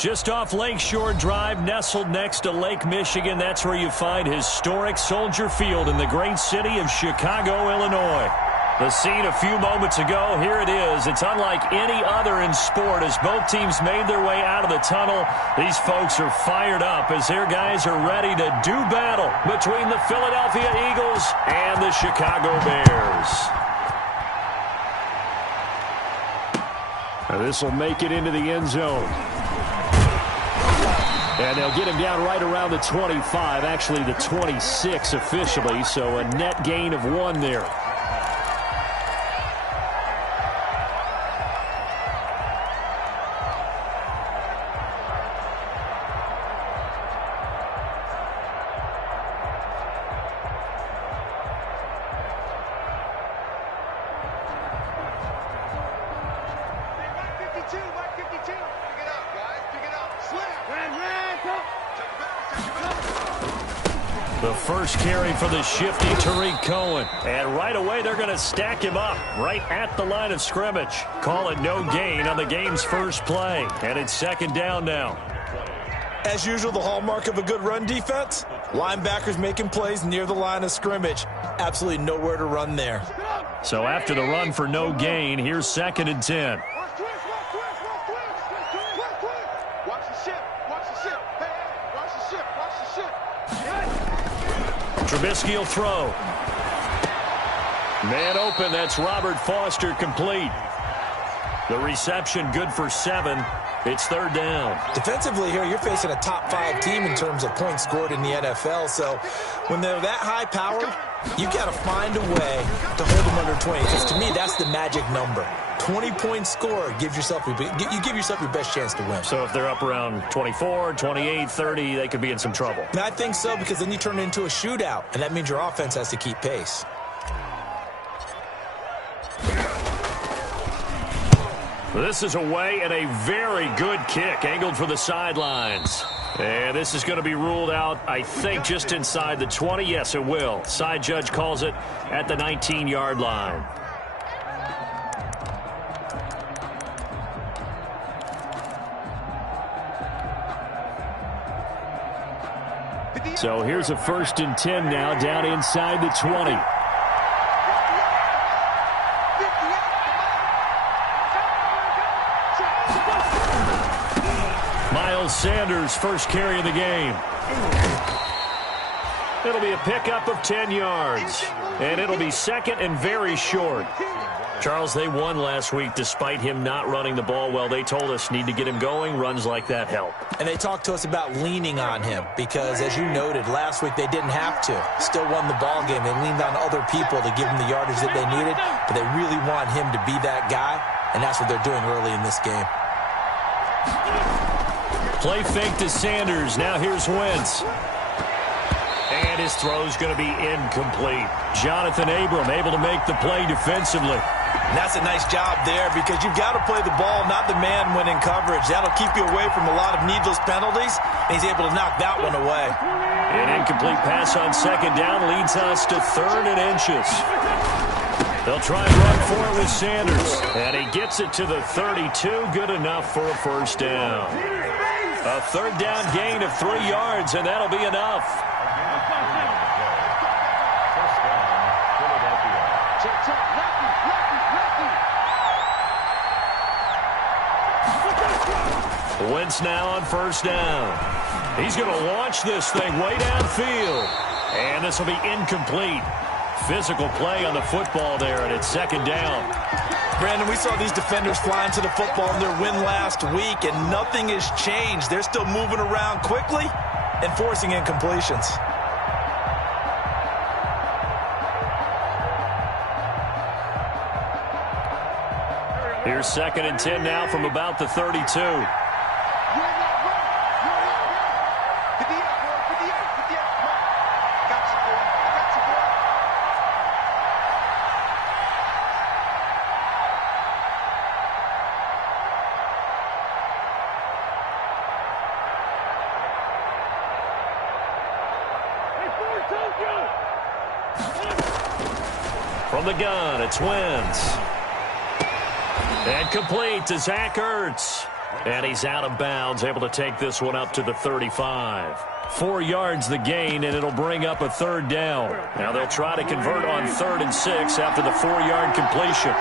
Just off Lakeshore Drive, nestled next to Lake Michigan. That's where you find historic Soldier Field in the great city of Chicago, Illinois. The scene a few moments ago, here it is. It's unlike any other in sport as both teams made their way out of the tunnel. These folks are fired up as their guys are ready to do battle between the Philadelphia Eagles and the Chicago Bears. This will make it into the end zone. And they'll get him down right around the 25, actually the 26 officially, so a net gain of 1 there. The first carry for the shifty Tariq Cohen. And right away, they're going to stack him up right at the line of scrimmage. Call it no gain on the game's first play. And it's second down now. As usual, the hallmark of a good run defense, linebackers making plays near the line of scrimmage. Absolutely nowhere to run there. So after the run for no gain, here's 2nd and 10. Trubisky will throw. Man open, that's Robert Foster, complete. The reception good for 7. It's 3rd down. Defensively here, you're facing a top 5 team in terms of points scored in the NFL. So when they're that high powered, you've got to find a way to hold them under 20. Because to me, that's the magic number. 20-point score gives yourself you give yourself your best chance to win. So if they're up around 24, 28, 30, they could be in some trouble. And I think so, because then you turn it into a shootout, and that means your offense has to keep pace. This is away and a very good kick angled for the sidelines. And this is going to be ruled out, I think, just inside the 20. Yes, it will. Side judge calls it at the 19-yard line. So here's a 1st and 10 now down inside the 20. Miles Sanders, first carry of the game. It'll be a pickup of 10 yards. And it'll be 2nd and very short. Charles, they won last week despite him not running the ball well. They told us need to get him going. Runs like that help. And they talked to us about leaning on him because, as you noted, last week they didn't have to. Still won the ball game. They leaned on other people to give them the yardage that they needed, but they really want him to be that guy, and that's what they're doing early in this game. Play fake to Sanders. Now here's Wentz. And his throw's going to be incomplete. Jonathan Abram able to make the play defensively. And that's a nice job there because you've got to play the ball, not the man when in coverage. That'll keep you away from a lot of needless penalties. And he's able to knock that one away. An incomplete pass on 2nd down leads us to 3rd and inches. They'll try and run for it with Sanders. And he gets it to the 32. Good enough for a 1st down. A 3rd down gain of 3 yards, and that'll be enough. Wentz now on 1st down. He's going to launch this thing way downfield. And this will be incomplete. Physical play on the football there, and it's 2nd down. Brandon, we saw these defenders flying to the football in their win last week, and nothing has changed. They're still moving around quickly and forcing incompletions. Here's 2nd and 10 now from about the 32. From the gun, it's Wentz. And complete to Zach Ertz. And he's out of bounds, able to take this one up to the 35. 4 yards the gain, and it'll bring up a third down. Now they'll try to convert on 3rd and 6 after the 4-yard completion.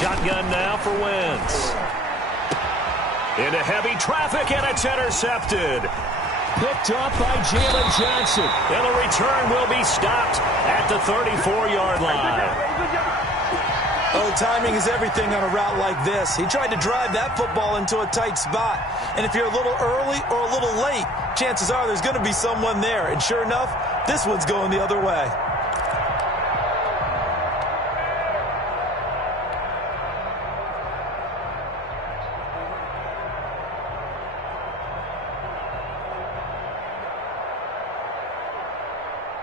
Shotgun now for Wentz. Into heavy traffic, and it's intercepted. Picked up by Jalen Johnson. And the return will be stopped at the 34-yard line. Oh, timing is everything on a route like this. He tried to drive that football into a tight spot. And if you're a little early or a little late, chances are there's going to be someone there. And sure enough, this one's going the other way.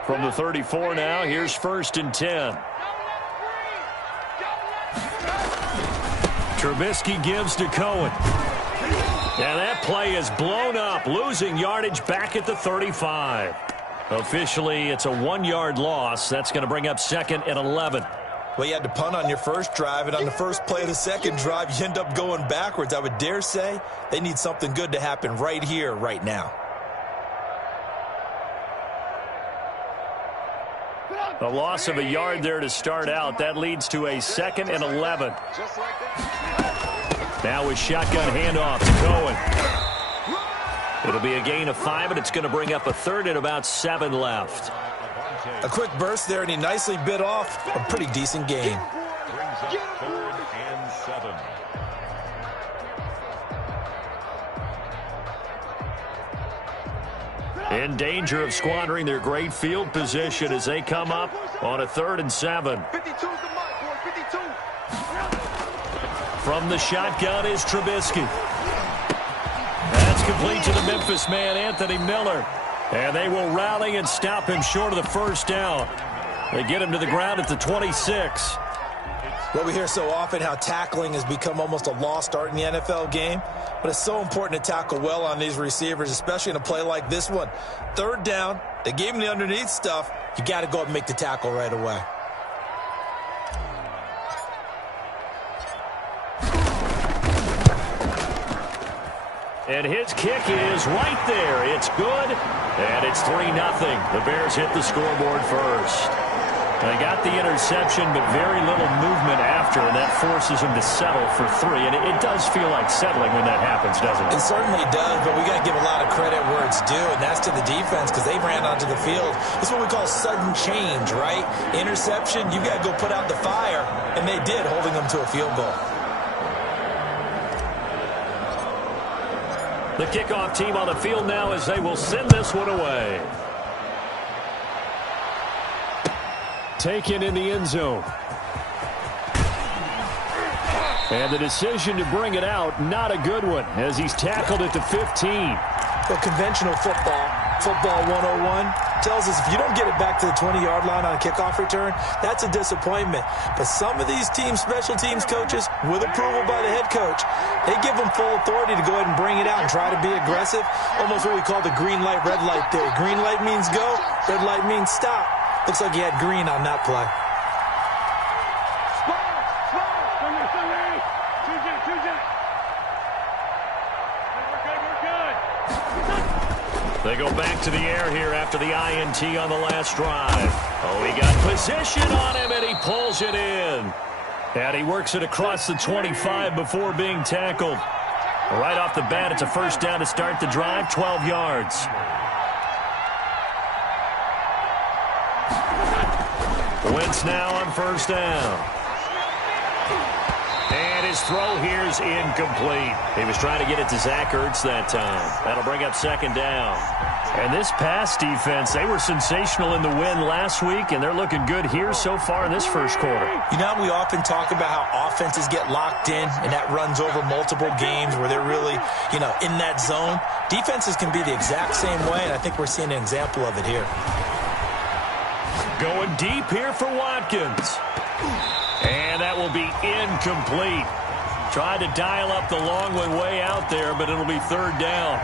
From the 34 now, here's 1st and 10. Trubisky gives to Cohen. And that play is blown up, losing yardage back at the 35. Officially, it's a 1-yard loss. That's going to bring up 2nd and 11. Well, you had to punt on your first drive, and on the first play of the second drive, you end up going backwards. I would dare say they need something good to happen right here, right now. A loss of a yard there to start out. That leads to a 2nd and 11. Now with shotgun handoff to Cohen. It'll be a gain of 5, and it's going to bring up a 3rd and about 7 left. A quick burst there, and he nicely bit off a pretty decent gain. Brings up 3rd and 7. In danger of squandering their great field position as they come up on a 3rd and 7. From the shotgun is Trubisky. That's complete to the Memphis man, Anthony Miller. And they will rally and stop him short of the first down. They get him to the ground at the 26. Well, we hear so often how tackling has become almost a lost art in the NFL game, but it's so important to tackle well on these receivers, especially in a play like this one. 3rd down, they gave him the underneath stuff. You got to go up and make the tackle right away. And his kick is right there. It's good, and it's 3-0. The Bears hit the scoreboard first. They got the interception, but very little movement after, and that forces him to settle for 3. And it does feel like settling when that happens, doesn't it? It certainly does, but we got to give a lot of credit where it's due, and that's to the defense because they ran onto the field. It's what we call sudden change, right? Interception, you got to go put out the fire, and they did, holding them to a field goal. The kickoff team on the field now as they will send this one away. Taken in the end zone. And the decision to bring it out, not a good one, as he's tackled at the 15. Well, conventional football 101, tells us if you don't get it back to the 20-yard line on a kickoff return, that's a disappointment. But some of these special teams coaches, with approval by the head coach, they give them full authority to go ahead and bring it out and try to be aggressive. Almost what we call the green light, red light theory. Green light means go, red light means stop. Looks like he had green on that play. They go back to the air here after the INT on the last drive. Oh, he got position on him, and he pulls it in. And he works it across the 25 before being tackled. Right off the bat, it's a first down to start the drive, 12 yards. Wentz now on first down. And his throw here is incomplete. He was trying to get it to Zach Ertz that time. That'll bring up second down. And this pass defense, they were sensational in the win last week, and they're looking good here so far in this first quarter. You know, we often talk about how offenses get locked in, and that runs over multiple games where they're really, in that zone. Defenses can be the exact same way, and I think we're seeing an example of it here. Going deep here for Watkins. And that will be incomplete. Tried to dial up the long one way out there, but it'll be third down.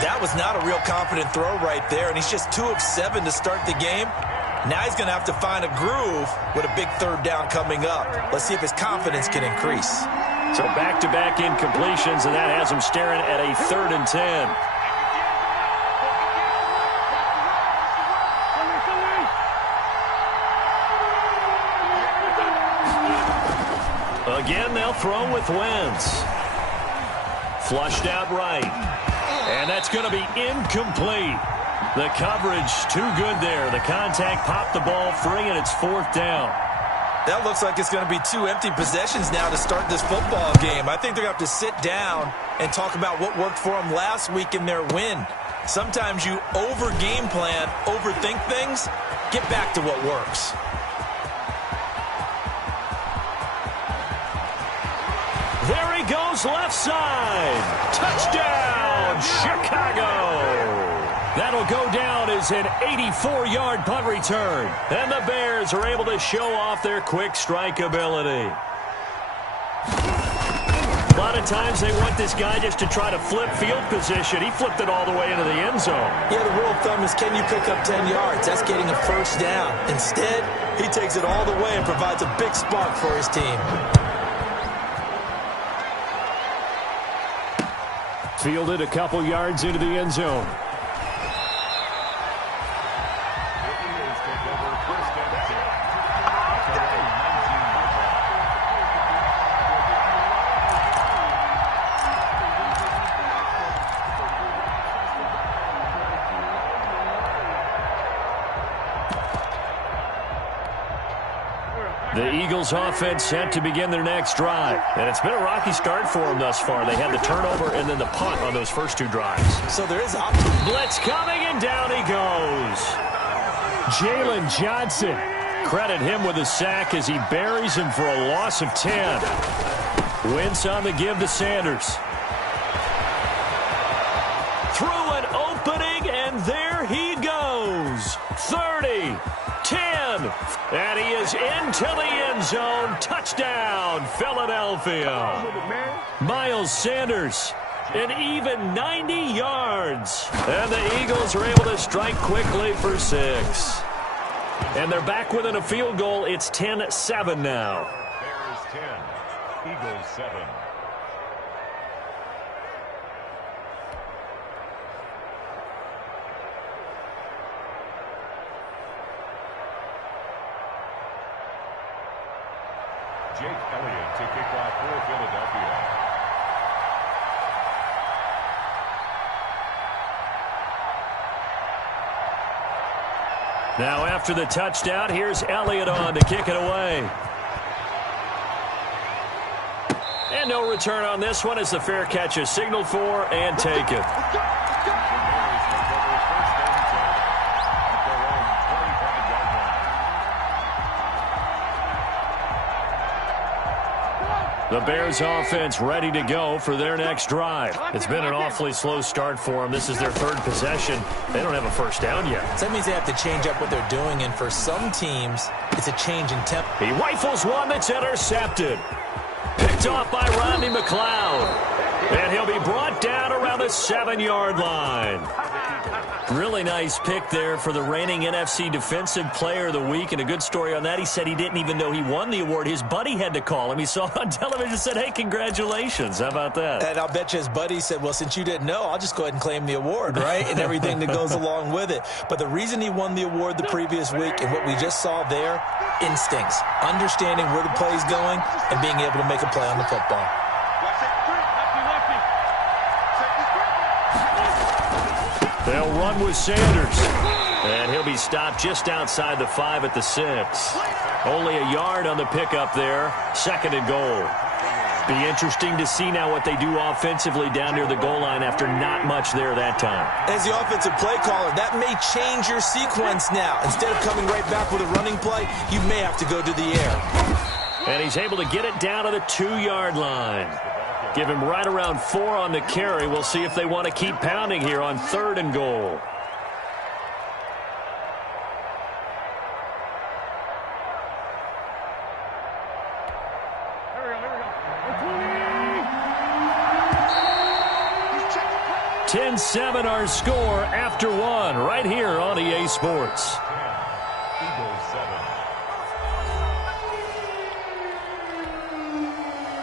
That was not a real confident throw right there, and he's just 2 of 7 to start the game. Now he's going to have to find a groove with a big third down coming up. Let's see if his confidence can increase. So back-to-back incompletions, and that has him staring at a 3rd and 10. Again, they'll throw with Wentz. Flushed out right. And that's going to be incomplete. The coverage too good there. The contact popped the ball free, and it's 4th down. That looks like it's going to be 2 empty possessions now to start this football game. I think they're going to have to sit down and talk about what worked for them last week in their win. Sometimes you over-game plan, overthink things. Get back to what works. There he goes, left side. Touchdown, Chicago. That'll go down as an 84-yard punt return. And the Bears are able to show off their quick strike ability. A lot of times they want this guy just to try to flip field position. He flipped it all the way into the end zone. Yeah, the rule of thumb is, can you pick up 10 yards? That's getting a first down. Instead, he takes it all the way and provides a big spark for his team. Fielded a couple yards into the end zone. The Eagles offense set to begin their next drive. And it's been a rocky start for them thus far. They had the turnover and then the punt on those first 2 drives. So there is option. Blitz coming, and down he goes. Jalen Johnson. Credit him with a sack as he buries him for a loss of 10. Wentz on the give to Sanders. Through an opening, and there he goes. 30. 10, and he is into the end zone. Touchdown, Philadelphia. Miles Sanders, an even 90 yards. And the Eagles are able to strike quickly for 6. And they're back within a field goal. It's 10-7 now. Bears 10, Eagles 7. Jake Elliott to kick off for Philadelphia. Now after the touchdown, here's Elliott on to kick it away. And no return on this one as the fair catch is signaled for and taken. The Bears offense ready to go for their next drive. It's been an awfully slow start for them. This is their 3rd possession. They don't have a first down yet. So that means they have to change up what they're doing, and for some teams, it's a change in tempo. He rifles one that's intercepted. Picked off by Rodney McLeod. And he'll be brought down around the 7-yard line. Really nice pick there for the reigning NFC Defensive Player of the Week. And a good story on that. He said he didn't even know he won the award. His buddy had to call him. He saw it on television and said, hey, congratulations. How about that? And I'll bet you his buddy said, well, since you didn't know, I'll just go ahead and claim the award, right? And everything that goes along with it. But the reason he won the award the previous week and what we just saw there, instincts, understanding where the play is going and being able to make a play on the football. They'll run with Sanders. And he'll be stopped just outside the 5 at the 6. Only a yard on the pickup there. 2nd and goal. Be interesting to see now what they do offensively down near the goal line after not much there that time. As the offensive play caller, that may change your sequence now. Instead of coming right back with a running play, you may have to go to the air. And he's able to get it down to the 2-yard line. Give him right around 4 on the carry. We'll see if they want to keep pounding here on 3rd and goal. 10-7 our score after one right here on EA Sports. Eagles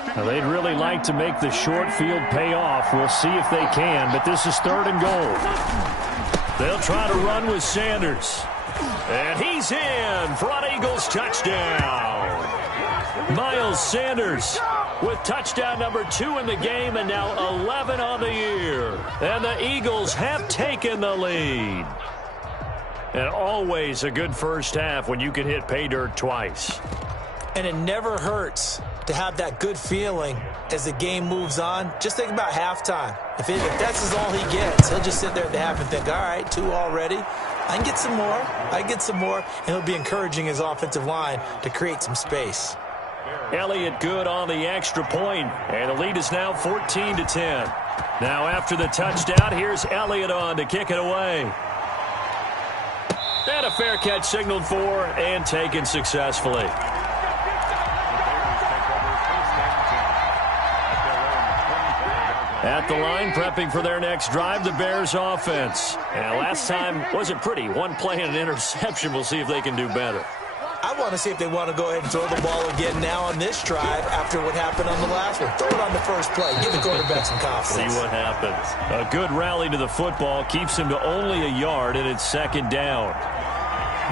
7. Now, they'd really like to make the short field pay off. We'll see if they can, but this is 3rd and goal. They'll try to run with Sanders. And he's in for an Eagles touchdown. Miles Sanders with touchdown number 2 in the game, and now 11 on the year. And the Eagles have taken the lead. And always a good first half when you can hit pay dirt twice. And it never hurts to have that good feeling as the game moves on. Just think about halftime. If that's all he gets, he'll just sit there at the half and think, all right, 2 already. I can get some more. I can get some more. And he'll be encouraging his offensive line to create some space. Elliott good on the extra point, and the lead is now 14-10. Now after the touchdown, here's Elliott on to kick it away. And a fair catch signaled for and taken successfully. At the line, prepping for their next drive, the Bears offense. And last time wasn't pretty. One play and an interception. We'll see if they can do better. I want to see if they want to go ahead and throw the ball again now on this drive after what happened on the last one. Throw it on the first play. Give the quarterback some confidence. See what happens. A good rally to the football keeps him to only a yard, and it's 2nd down.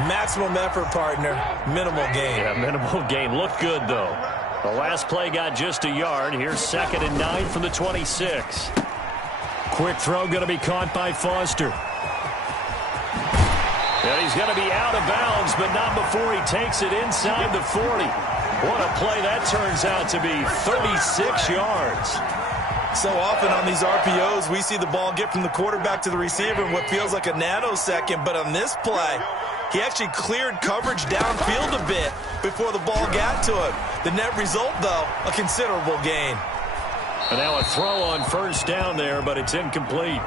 Maximum effort, partner. Minimal gain. Yeah, minimal gain. Looked good, though. The last play got just a yard. Here's 2nd and 9 from the 26. Quick throw going to be caught by Foster. And he's going to be out of bounds, but not before he takes it inside the 40. What a play that turns out to be. 36 yards. So often on these RPOs, we see the ball get from the quarterback to the receiver in what feels like a nanosecond. But on this play, he actually cleared coverage downfield a bit before the ball got to him. The net result, though, a considerable gain. And now a throw on 1st down there, but it's incomplete.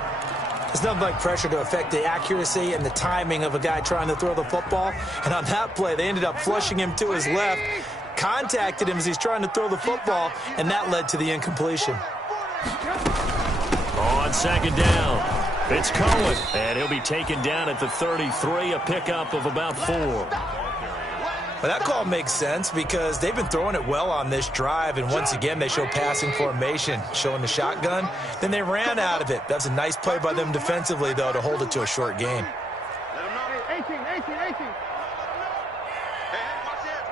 There's nothing like pressure to affect the accuracy and the timing of a guy trying to throw the football. And on that play, they ended up flushing him to his left, contacted him as he's trying to throw the football, and that led to the incompletion. On 2nd down, it's Cohen, and he'll be taken down at the 33, a pickup of about 4. Well, that call makes sense because they've been throwing it well on this drive, and once again, they show passing formation, showing the shotgun. Then they ran out of it. That's a nice play by them defensively, though, to hold it to a short game. 18. Hey, watch this.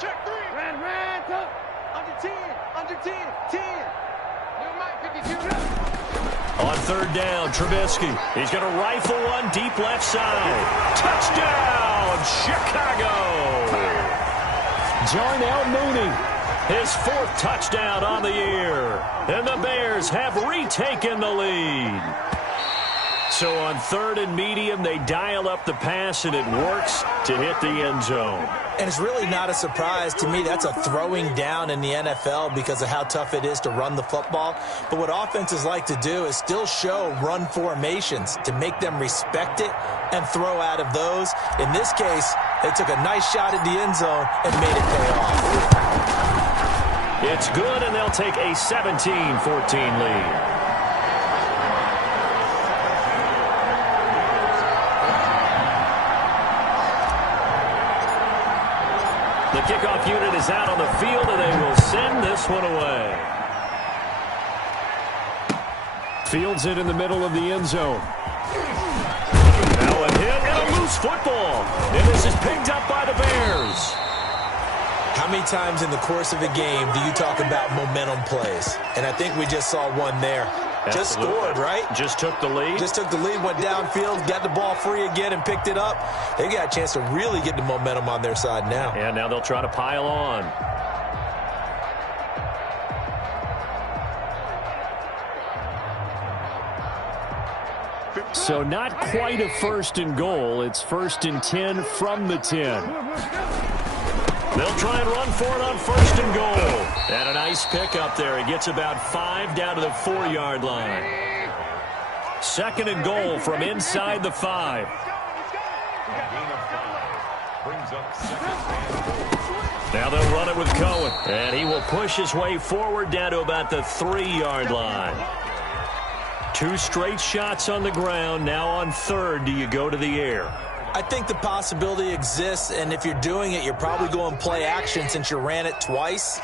Check 3. Ran, go. Under 10. 10. New Mike, 52. On 3rd down, Trubisky. He's going to rifle one deep left side. Touchdown, Chicago! Darnell Mooney, his 4th touchdown on the year. And the Bears have retaken the lead. So on 3rd and medium, they dial up the pass, and it works to hit the end zone. And it's really not a surprise to me. That's a throwing down in the NFL because of how tough it is to run the football. But what offenses like to do is still show run formations to make them respect it and throw out of those. In this case, they took a nice shot at the end zone and made it pay off. It's good, and they'll take a 17-14 lead. The kickoff unit is out on the field, and they will send this one away. Fields it in the middle of the end zone. Now a hit and a loose football. And this is picked up by the Bears. How many times in the course of a game do you talk about momentum plays? And I think we just saw one there. Absolutely. Just scored, right? Just took the lead. Just took the lead, went downfield, got the ball free again, and picked it up. They got a chance to really get the momentum on their side now. And now they'll try to pile on. So not quite a 1st and goal. It's 1st and 10 from the 10. They'll try and run for it on 1st and goal. And a nice pick up there. He gets about 5 down to the 4-yard line. 2nd and goal from inside the 5. Now they'll run it with Cohen. And he will push his way forward down to about the 3-yard line. 2 straight shots on the ground. Now on third, do you go to the air? I think the possibility exists, and if you're doing it, you're probably going play action since you ran it twice.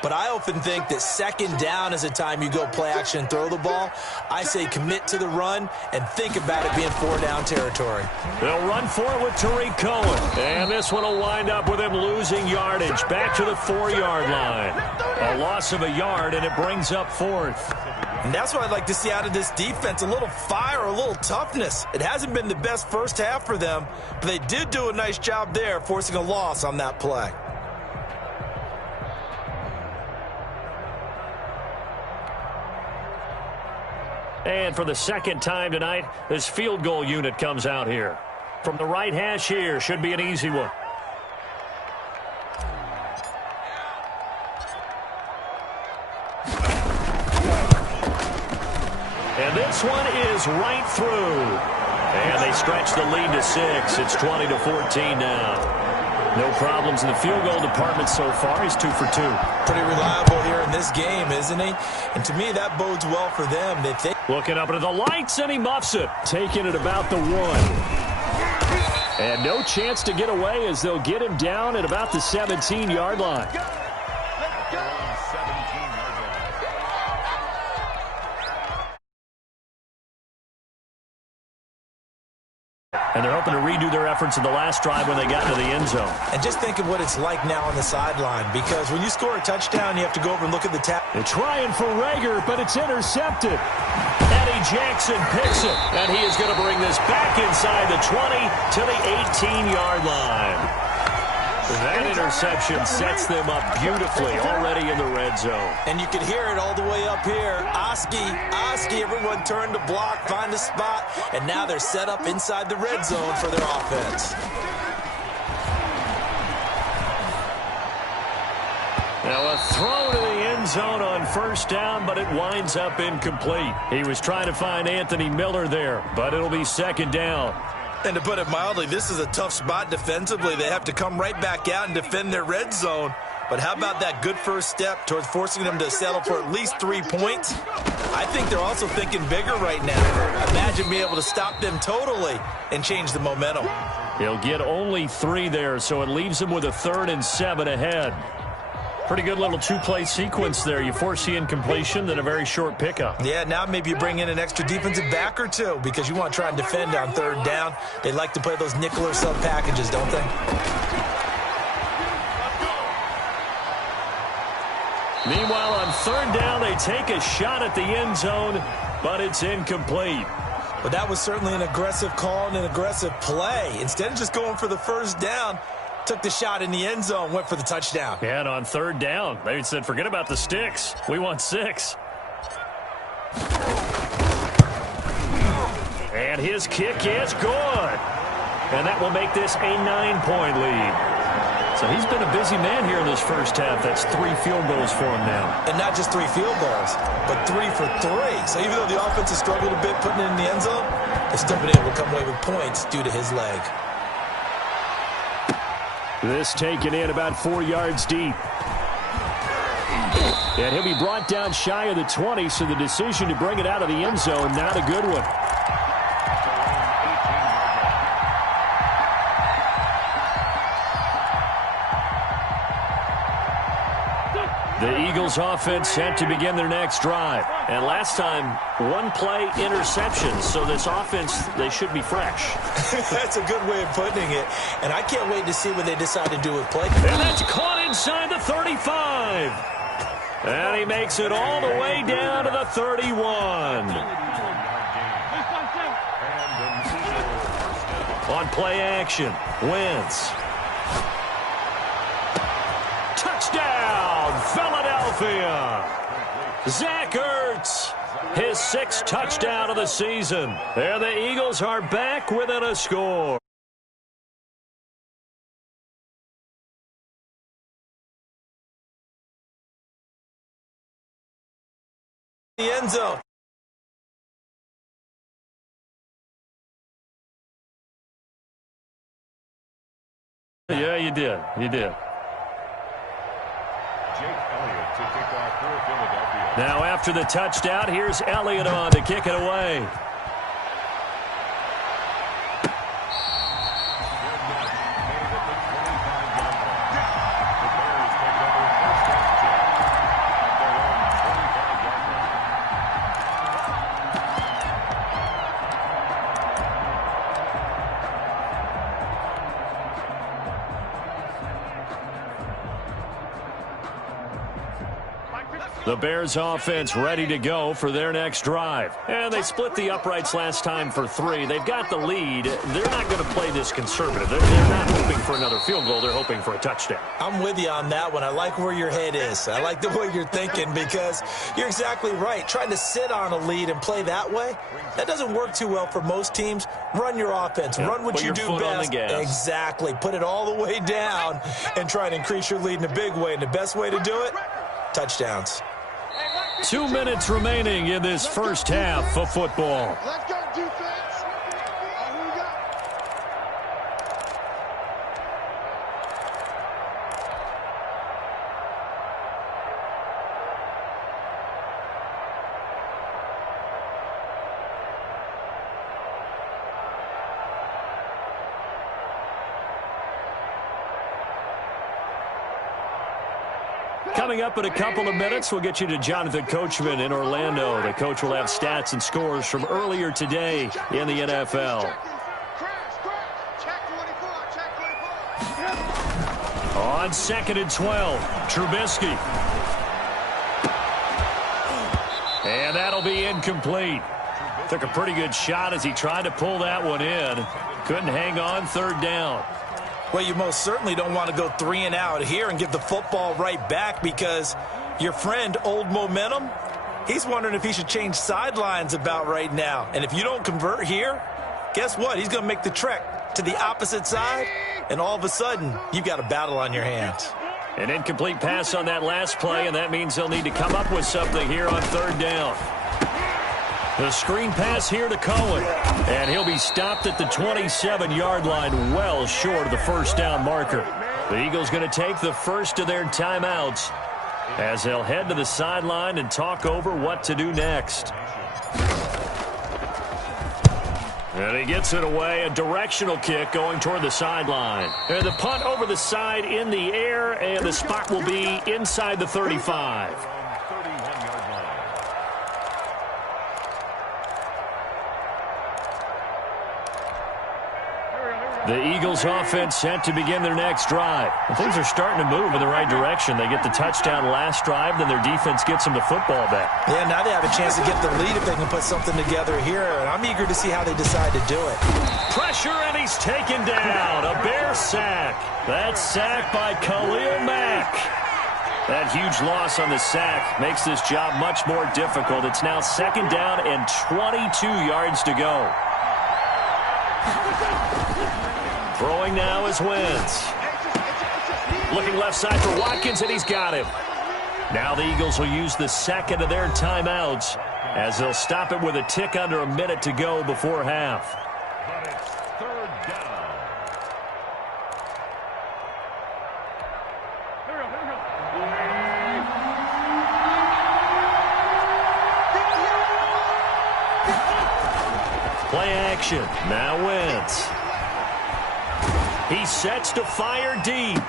But I often think that second down is a time you go play action and throw the ball. I say commit to the run and think about it being 4-down territory. They'll run for it with Tariq Cohen. And this one will wind up with him losing yardage back to the 4-yard line. A loss of a yard, and it brings up fourth. And that's what I'd like to see out of this defense, a little fire, a little toughness. It hasn't been the best first half for them, but they did do a nice job there, forcing a loss on that play. And for the second time tonight, this field goal unit comes out here. From the right hash here, should be an easy one. And this one is right through. And they stretch the lead to 6. It's 20-14 now. No problems in the field goal department so far. He's 2 for 2. Pretty reliable here in this game, isn't he? And to me, that bodes well for them. Looking up into the lights, and he muffs it. Taking it about the 1. And no chance to get away as they'll get him down at about the 17-yard line. And they're hoping to redo their efforts in the last drive when they got into the end zone. And just think of what it's like now on the sideline, because when you score a touchdown, you have to go over and look at the tap. They're trying for Rager, but it's intercepted. Eddie Jackson picks it, and he is going to bring this back inside the 20 to the 18-yard line. That interception sets them up beautifully already in the red zone. And you can hear it all the way up here. Oski, everyone turned to block, find a spot, and now they're set up inside the red zone for their offense. Now a throw to the end zone on first down, but it winds up incomplete. He was trying to find Anthony Miller there, but it'll be second down. And to put it mildly, this is a tough spot defensively. They have to come right back out and defend their red zone. But how about that good first step towards forcing them to settle for at least 3 points? I think they're also thinking bigger right now. Imagine being able to stop them totally and change the momentum. He'll get only 3 there, so it leaves him with a 3rd and 7 ahead. Pretty good little 2-play sequence there. You force the incompletion, then a very short pickup. Yeah, now maybe you bring in an extra defensive back or 2 because you want to try and defend on 3rd down. They like to play those nickel or sub packages, don't they? Meanwhile, on 3rd down, they take a shot at the end zone, but it's incomplete. But that was certainly an aggressive call and an aggressive play. Instead of just going for the first down, took the shot in the end zone, went for the touchdown. Yeah, and on 3rd down, they said, forget about the sticks. We want 6. And his kick is good. And that will make this a 9-point lead. So he's been a busy man here in this first half. That's 3 field goals for him now. And not just 3 field goals, but 3 for 3. So even though the offense has struggled a bit putting it in the end zone, they've still been able to come away with points due to his leg. This taken in about 4 yards deep. And he'll be brought down shy of the 20, so the decision to bring it out of the end zone, not a good one. The Eagles offense set to begin their next drive. And last time, 1-play interception. So this offense, they should be fresh. That's a good way of putting it. And I can't wait to see what they decide to do with play. And that's caught inside the 35. And he makes it all the way down to the 31. On play action, Wentz. Touchdown, Philadelphia. Zach Ertz, his 6th touchdown of the season. And the Eagles are back within a score. The end zone. Yeah, you did. You did. Jake Elliott to kick off for Philadelphia. Now after the touchdown, here's Elliott on to kick it away. The Bears offense ready to go for their next drive. And they split the uprights last time for 3. They've got the lead. They're not going to play this conservative. They're not hoping for another field goal. They're hoping for a touchdown. I'm with you on that one. I like where your head is. I like the way you're thinking because you're exactly right. Trying to sit on a lead and play that way, that doesn't work too well for most teams. Run your offense. Run what you do best. Exactly. Put it all the way down and try and increase your lead in a big way. And the best way to do it, touchdowns. 2 minutes remaining in this first half of football. Let's go, defense. Here we go. Coming up in a couple of minutes, we'll get you to Jonathan Coachman in Orlando. The coach will have stats and scores from earlier today in the NFL. On 2nd and 12, Trubisky. And that'll be incomplete. Took a pretty good shot as he tried to pull that one in. Couldn't hang on, 3rd down. Well, you most certainly don't want to go 3 and out here and give the football right back because your friend, Old Momentum, he's wondering if he should change sidelines about right now. And if you don't convert here, guess what? He's going to make the trek to the opposite side, and all of a sudden, you've got a battle on your hands. An incomplete pass on that last play, and that means they'll need to come up with something here on 3rd down. The screen pass here to Cohen, and he'll be stopped at the 27-yard line, well short of the first down marker. The Eagles going to take the first of their timeouts as they'll head to the sideline and talk over what to do next. And he gets it away, a directional kick going toward the sideline. And the punt over the side in the air, and the spot will be inside the 35. The Eagles offense set to begin their next drive. And things are starting to move in the right direction. They get the touchdown last drive, then their defense gets them the football back. Yeah, now they have a chance to get the lead if they can put something together here. And I'm eager to see how they decide to do it. Pressure, and he's taken down. A Bear sack. That's sacked by Khalil Mack. That huge loss on the sack makes this job much more difficult. It's now 2nd down and 22 yards to go. Throwing now is Wentz. Looking left side for Watkins, and he's got him. Now the Eagles will use the second of their timeouts as they'll stop it with a tick under a minute to go before half. But it's 3rd down. Play action. Now Wentz. He sets to fire deep.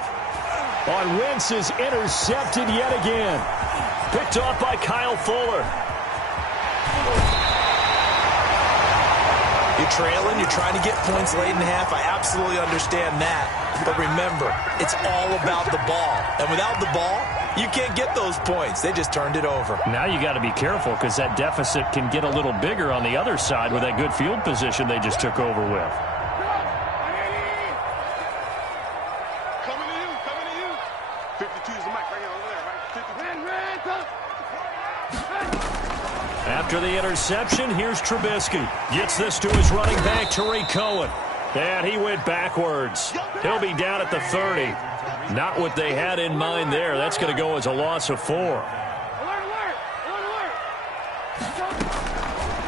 On Wentz is intercepted yet again. Picked off by Kyle Fuller. You're trailing, you're trying to get points late in half. I absolutely understand that. But remember, it's all about the ball. And without the ball, you can't get those points. They just turned it over. Now you got to be careful because that deficit can get a little bigger on the other side with that good field position they just took over with. After the interception, here's Trubisky. Gets this to his running back, Tariq Cohen. And he went backwards. He'll be down at the 30. Not what they had in mind there. That's going to go as a loss of 4.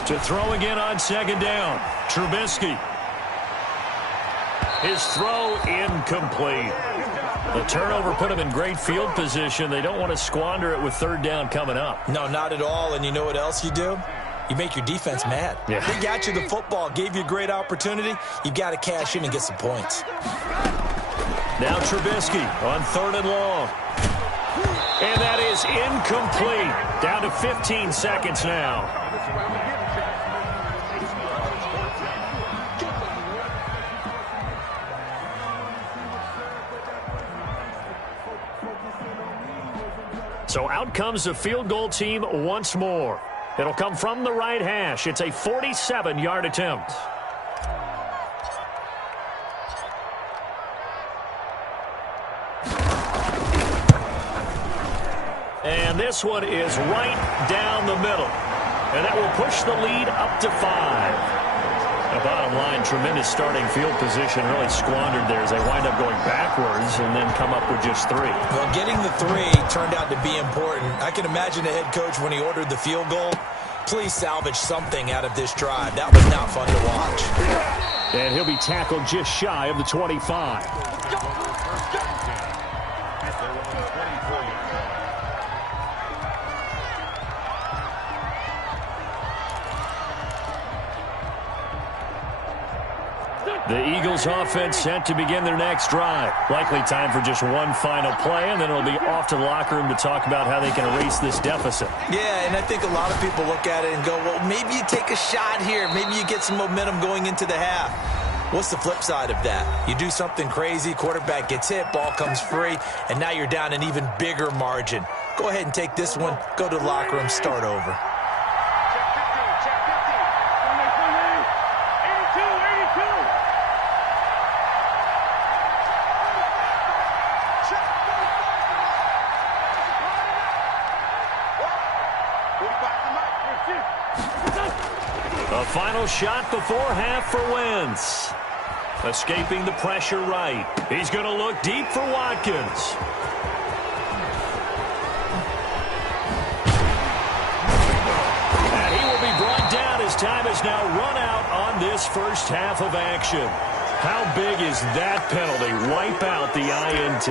To throw again on 2nd down. Trubisky. His throw incomplete. The turnover put him in great field position. They don't want to squander it with third down coming up. No, not at all. And you know what else you do? You make your defense mad. Yeah. They got you the football, gave you a great opportunity. You got to cash in and get some points. Now Trubisky on 3rd and long. And that is incomplete. Down to 15 seconds now. So out comes the field goal team once more. It'll come from the right hash. It's a 47-yard attempt. And this one is right down the middle. And that will push the lead up to 5. The bottom line, tremendous starting field position, really squandered there as they wind up going backwards and then come up with just 3. Well, getting the 3 turned out to be important. I can imagine the head coach when he ordered the field goal. Please salvage something out of this drive. That was not fun to watch. And he'll be tackled just shy of the 25. The Eagles offense set to begin their next drive. Likely time for just one final play, and then it'll be off to the locker room to talk about how they can erase this deficit. Yeah, and I think a lot of people look at it and go, well, maybe you take a shot here. Maybe you get some momentum going into the half. What's the flip side of that? You do something crazy, quarterback gets hit, ball comes free, and now you're down an even bigger margin. Go ahead and take this one, go to the locker room, start over. A final shot before half for Wentz. Escaping the pressure right. He's going to look deep for Watkins. And he will be brought down as time has now run out on this first half of action. How big is that penalty? Wipe out the INT.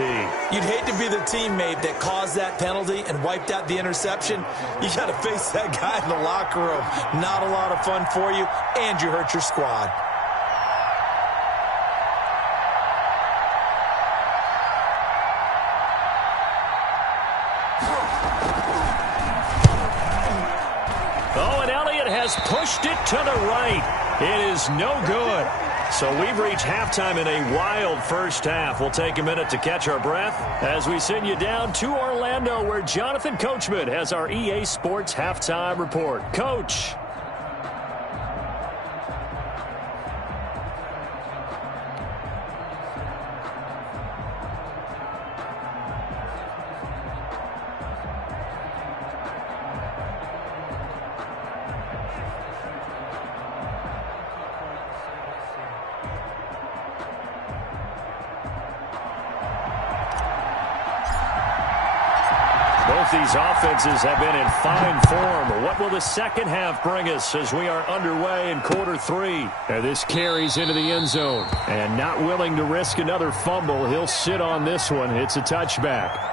You'd hate to be the teammate that caused that penalty and wiped out the interception. You got to face that guy in the locker room. Not a lot of fun for you, and you hurt your squad. Oh, and Elliott has pushed it to the right. It is no good. So we've reached halftime in a wild first half. We'll take a minute to catch our breath as we send you down to Orlando, where Jonathan Coachman has our EA Sports Halftime Report. Coach. Both these offenses have been in fine form. What will the second half bring us as we are underway in quarter 3? And this carries into the end zone. And not willing to risk another fumble, he'll sit on this one. It's a touchback.